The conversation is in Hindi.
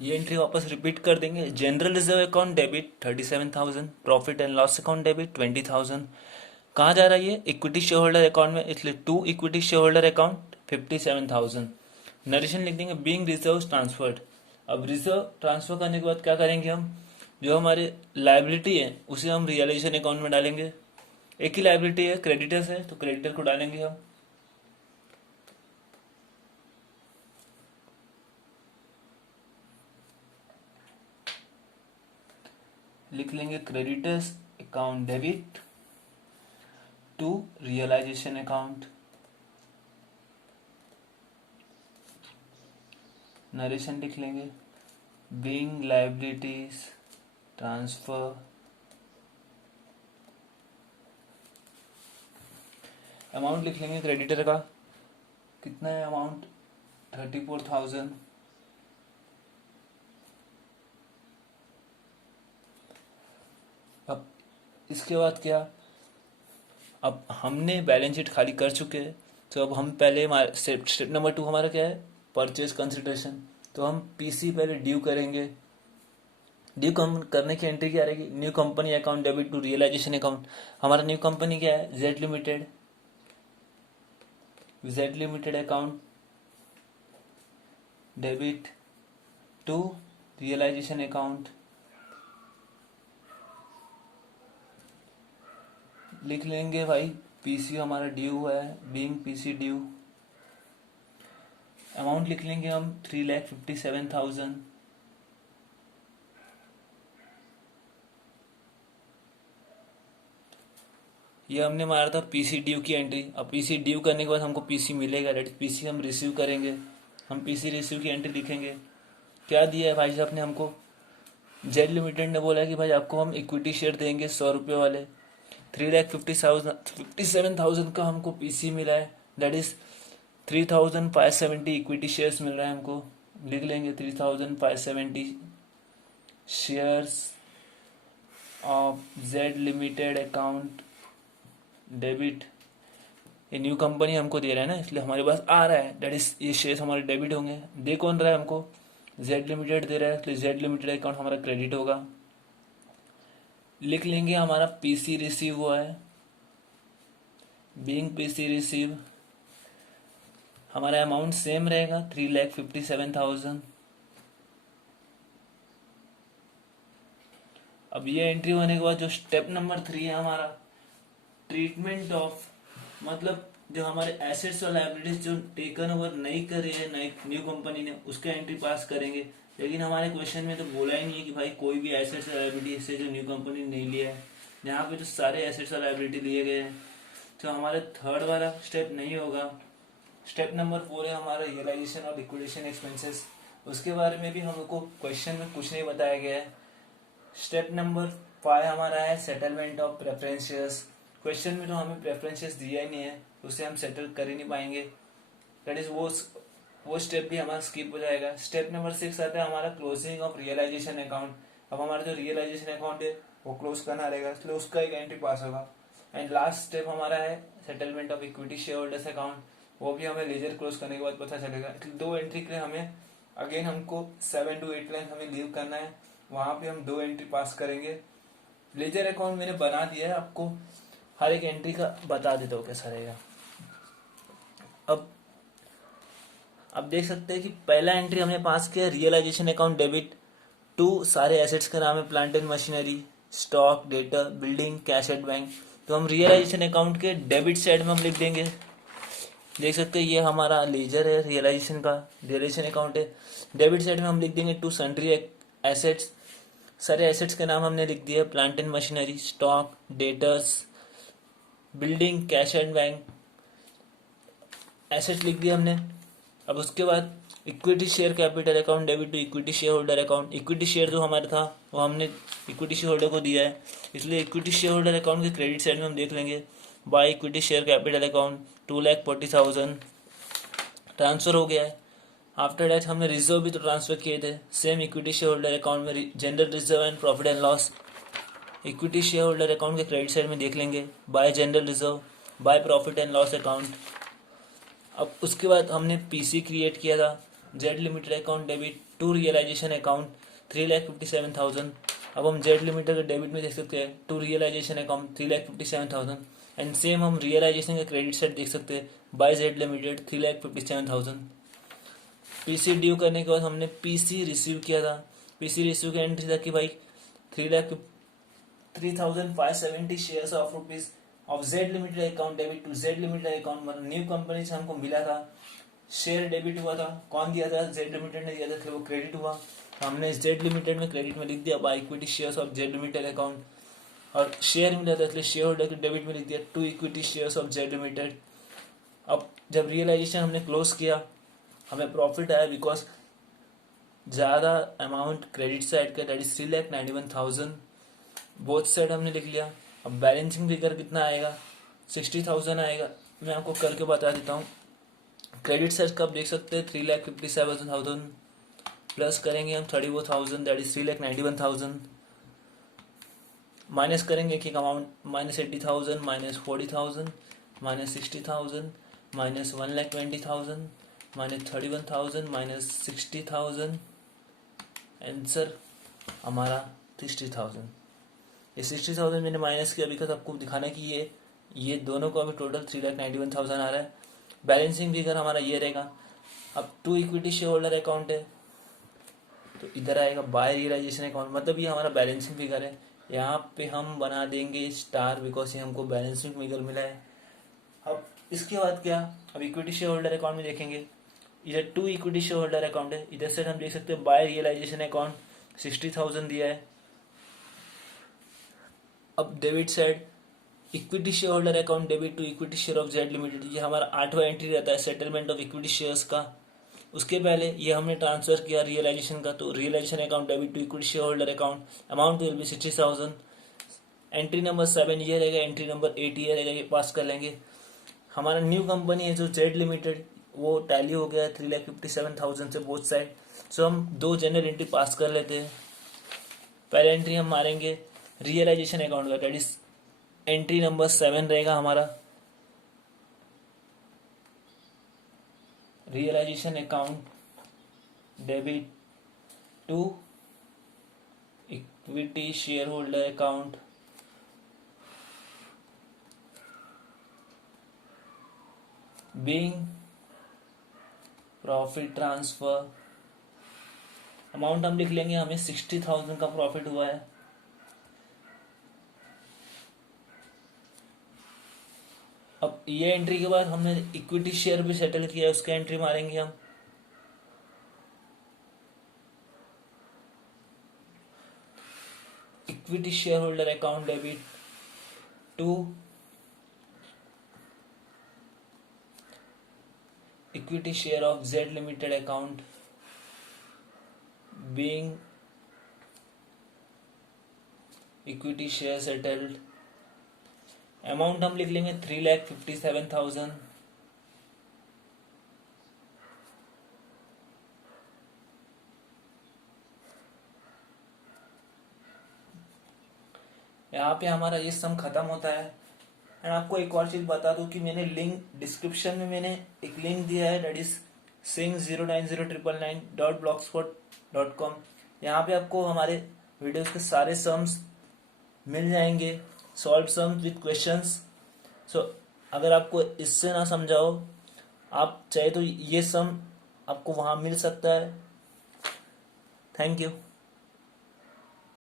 ये एंट्री वापस रिपीट कर देंगे। General reserve account debit 37,000, profit and loss account debit 20,000। कहाँ जा रहा है ये? इक्विटी शेयर होल्डर अकाउंट में, इसलिए to equity share holder account 57,000। Narration लिख देंगे बीइंग रिजर्व ट्रांसफर्ड। अब रिजर्व ट्रांसफर करने के बाद क्या करेंगे हम? जो हमारे लाइबिलिटी है उसे हम रियलाइजेशन अकाउंट में डालेंगे। एक ही लाइबिलिटी है, क्रेडिटर्स है, तो क्रेडिटर को डालेंगे हम। लिख लेंगे creditors account debit to realisation account. Narration लिख लेंगे बीइंग लाइबिलिटीज ट्रांसफर। अमाउंट लिख लेंगे क्रेडिटर का, कितना है अमाउंट? 34,000। अब इसके बाद क्या? अब हमने बैलेंस शीट खाली कर चुके हैं, तो अब हम पहले स्टेप नंबर 2 हमारा क्या है? Purchase consideration. तो हम पीसी पहले ड्यू करेंगे। ड्यू कम करने की एंट्री क्या रहेगी? New company account debit to realisation account. हमारा न्यू कंपनी क्या है? Z limited. Z limited account debit to realisation account. लिख लेंगे भाई पीसी हमारा ड्यू है, बीइंग पीसी ड्यू। अमाउंट लिख लेंगे हम 3,57,000। ये हमने मारा था पीसी ड्यू की एंट्री। अब पीसी ड्यू करने के बाद हमको पीसी मिलेगा, पीसी हम रिसीव करेंगे। हम पीसी रिसीव की एंट्री लिखेंगे। क्या दिया है भाई साहब ने हमको? जेड लिमिटेड ने बोला है कि भाई आपको हम इक्विटी शेयर देंगे 100 रुपये वाले। 3,57,000 का हमको पीसी मिला है, दैट इज 3,570 इक्विटी शेयर्स मिल रहा है हमको। लिख लेंगे 3,570 shares of Z limited account debit. ये न्यू कंपनी हमको दे रहा है ना, इसलिए हमारे पास आ रहा है, दैट इज ये शेयर्स हमारे डेबिट होंगे। दे कौन रहा है हमको? जेड लिमिटेड दे रहा है, इसलिए जेड लिमिटेड अकाउंट हमारा क्रेडिट होगा। लिख लेंगे हमारा पीसी रिसीव हुआ है, बीइंग पीसी रिसीव। हमारा अमाउंट सेम रहेगा 3,57,000। अब ये एंट्री होने के बाद जो स्टेप नंबर 3 है हमारा, ट्रीटमेंट ऑफ, मतलब जो हमारे एसेट्स और लायबिलिटीज जो टेकन ओवर नहीं करे है नई न्यू कंपनी ने, उसका एंट्री पास करेंगे। लेकिन हमारे क्वेश्चन में तो बोला ही नहीं है कि भाई कोई भी एसेट्स और लायबिलिटी से जो न्यू कंपनी ने नहीं लिया है। यहाँ पे तो सारे एसेट्स और लायबिलिटी लिए गए हैं, तो हमारे थर्ड वाला स्टेप नहीं होगा। स्टेप नंबर 4 है हमारा रियलाइजेशन और लिक्विडेशन एक्सपेंसेस। उसके बारे में भी हमको क्वेश्चन में कुछ नहीं बताया गया है। स्टेप नंबर 5 हमारा है settlement of preference shares. Question में तो हमें प्रेफरेंसेस दिया ही नहीं है, उसे हम सेटल कर ही नहीं पाएंगे, दैट इज वो स्टेप भी हमारा स्किप हो जाएगा। स्टेप नंबर 6 आता है हमारा क्लोजिंग ऑफ रियलाइजेशन अकाउंट। अब हमारा जो रियलाइजेशन अकाउंट है वो क्लोज करना रहेगा, इसलिए उसका एक एंट्री पास होगा। एंड लास्ट स्टेप हमारा है settlement of equity share holders account. वो भी हमें लेजर क्लोज करने के बाद पता चलेगा। इसलिए 2 एंट्री के लिए हमें अगेन हमको 7 to 8 लाइन हमें लीव करना है, वहां पे हम 2 एंट्री पास करेंगे। लेजर अकाउंट मैंने बना दिया है, आपको हर एक एंट्री का बता देता हूँ कैसा रहेगा। अब देख सकते हैं कि पहला एंट्री हमने पास किया रियलाइजेशन अकाउंट डेबिट टू सारे एसेट्स का नाम है plant and machinery, stock, data, building, cash at bank. तो हम रियलाइजेशन अकाउंट के डेबिट साइड में हम लिख देंगे। देख सकते हैं ये हमारा लेजर है, रियलाइजेशन का रियलाइजेशन अकाउंट है। डेबिट साइड में हम लिख देंगे टू सन्ड्री एसेट्स। सारे एसेट्स के नाम हमने लिख दिया, plant and machinery, stock, debtors, building, cash and bank, asset लिख दिया हमने। अब उसके बाद equity share capital account debit to equity share holder account. Equity share जो हमारा था वो हमने इक्विटी शेयर होल्डर को दिया है, इसलिए इक्विटी शेयर होल्डर अकाउंट के क्रेडिट साइड में हम देख लेंगे by equity share capital account 2,40,000 transfer हो गया है। आफ्टर दैट हमने रिजर्व भी तो ट्रांसफर किए थे same equity share holder account में, general reserve and profit and loss. Equity share holder account के क्रेडिट साइड में देख लेंगे by general reserve, by profit and loss account. अब उसके बाद हमने पीसी क्रिएट किया था, Z limited account debit to realisation account 3,57,000। अब हम जेड लिमिटेड के डेबिट में देख सकते हैं to realisation account 3,57,000 and same हम रियलाइजेशन का क्रेडिट साइड देख सकते हैं बाय जेड लिमिटेड 3,57,000। पीसी ड्यू करने के बाद हमने पीसी रिसीव किया था। पीसी रिसीव की एंट्री था कि भाई 3,0570 shares of rupees of Z limited account debit to Z limited account, मतलब न्यू कंपनी से हमको मिला था, शेयर डेबिट हुआ था। कौन दिया था? जेड लिमिटेड ने दिया था, फिर वो क्रेडिट हुआ। हमने जेड लिमिटेड में क्रेडिट में लिख दिया by equity shares of Z limited account, और शेयर मिला था इसलिए शेयर होल्डर के डेबिट में लिख दिया to equity shares of Z limited. अब जब रियलाइजेशन हमने क्लोज किया हमें प्रॉफिट आया बिकॉज ज़्यादा अमाउंट क्रेडिट साइड का, दैट इज 3,91,000, बोथ साइड हमने लिख लिया। अब बैलेंसिंग फिगर कितना आएगा? 60,000 आएगा। मैं आपको करके बता देता हूँ। क्रेडिट साइड का आप देख सकते हैं 3,57,000 प्लस करेंगे हम 34,000, दैट इज 3,91,000, माइनस करेंगे एक एक अमाउंट, -80,000, -40,000, -60,000, -1,20,000, -31,000, -60,000, आंसर हमारा 60,000। ये 60,000 मैंने माइनस किया बिकॉज आपको दिखाना कि ये दोनों को अभी टोटल 3,91,000 आ रहा है। बैलेंसिंग फिगर हमारा ये रहेगा। अब to equity share holder account है तो इधर आएगा बाय रियलाइजेशन अकाउंट, मतलब ये हमारा बैलेंसिंग फिगर है। यहाँ पे हम बना देंगे स्टार बिकॉज ये हमको बैलेंसिंग फिगर मिला है। अब इसके बाद क्या? अब इक्विटी शेयर होल्डर अकाउंट में देखेंगे, इधर to equity share holder account है, इधर से हम देख सकते हैं बाय रियलाइजेशन अकाउंट 60,000 दिया है। अब debit side equity share holder account debit to equity share of Z limited, ये हमारा 8वां एंट्री रहता है सेटलमेंट ऑफ इक्विटी शेयर्स का। उसके पहले ये हमने ट्रांसफर किया रियलाइजेशन का, तो realisation account debit to equity share holder account, amount will be 60,000। Entry number 7 ये रहेगा, एंट्री नंबर 8 ये रहेगा, ये पास कर लेंगे। हमारा न्यू कंपनी है जो जेड लिमिटेड, वो टैली हो गया 3,57,000 से बोथ साइड। सो हम दो जनरल एंट्री पास कर लेते हैं। पहले एंट्री हम मारेंगे रियलाइजेशन अकाउंट का, दैट इज एंट्री नंबर 7 रहेगा हमारा। Realisation account debit to equity share holder account being profit transfer, amount हम लिख लेंगे, हमें 60,000 का प्रॉफिट हुआ है। अब ये एंट्री के बाद हमने इक्विटी शेयर भी सेटल किया, उसका एंट्री मारेंगे हम। Equity share holder account debit to equity share of Z limited account being equity share settled, amount हम लिख लेंगे 3,57,000। यहाँ पे हमारा ये सम खत्म होता है। एंड आपको एक और चीज बता दूं कि मैंने लिंक डिस्क्रिप्शन में मैंने एक लिंक दिया है, दैट इज sing090999.blogspot.com। यहाँ पे आपको हमारे वीडियोस के सारे सम्स मिल जाएंगे, सॉल्व सम्स विद क्वेश्चंस। सो अगर आपको इससे ना समझाओ, आप चाहे तो ये सम आपको वहाँ मिल सकता है। Thank you.